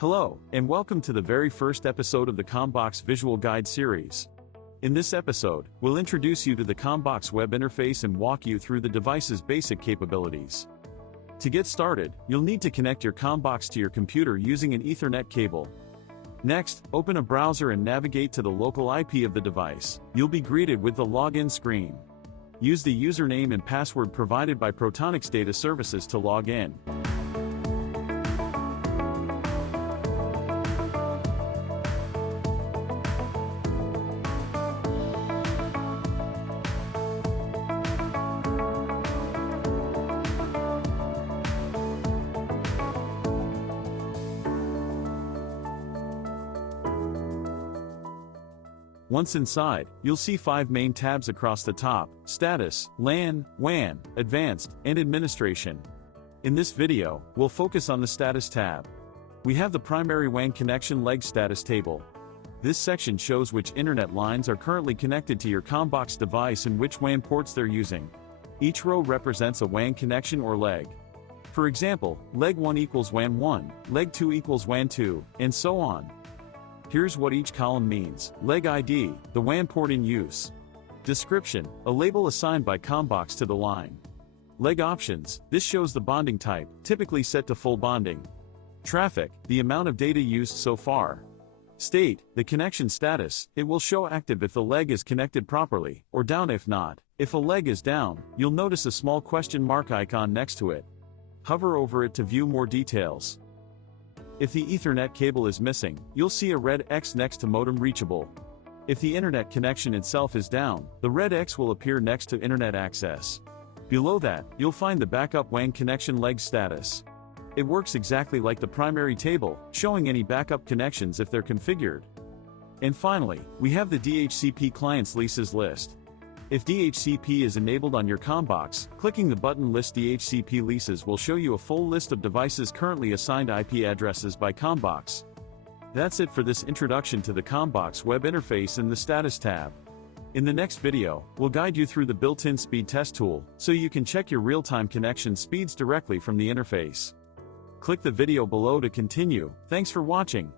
Hello, and welcome to the very first episode of the Combox Visual Guide series. In this episode, we'll introduce you to the Combox web interface and walk you through the device's basic capabilities. To get started, you'll need to connect your Combox to your computer using an Ethernet cable. Next, open a browser and navigate to the local IP of the device. You'll be greeted with the login screen. Use the username and password provided by Protonix Data Services to log in. Once inside, you'll see 5 main tabs across the top: Status, LAN, WAN, Advanced, and Administration. In this video, we'll focus on the Status tab. We have the primary WAN connection leg status table. This section shows which internet lines are currently connected to your Combox device and which WAN ports they're using. Each row represents a WAN connection or leg. For example, leg 1 equals WAN 1, leg 2 equals WAN 2, and so on. Here's what each column means. Leg ID, the WAN port in use. Description, a label assigned by Combox to the line. Leg options, this shows the bonding type, typically set to full bonding. Traffic, the amount of data used so far. State, the connection status, it will show active if the leg is connected properly, or down if not. If a leg is down, you'll notice a small question mark icon next to it. Hover over it to view more details. If the Ethernet cable is missing, you'll see a red X next to modem reachable. If the internet connection itself is down, the red X will appear next to internet access. Below that, you'll find the backup WAN connection leg status. It works exactly like the primary table, showing any backup connections if they're configured. And finally, we have the DHCP clients leases list. If DHCP is enabled on your Combox, clicking the button List DHCP Leases will show you a full list of devices currently assigned IP addresses by Combox. That's it for this introduction to the Combox web interface and the Status tab. In the next video, we'll guide you through the built-in speed test tool, so you can check your real-time connection speeds directly from the interface. Click the video below to continue. Thanks for watching.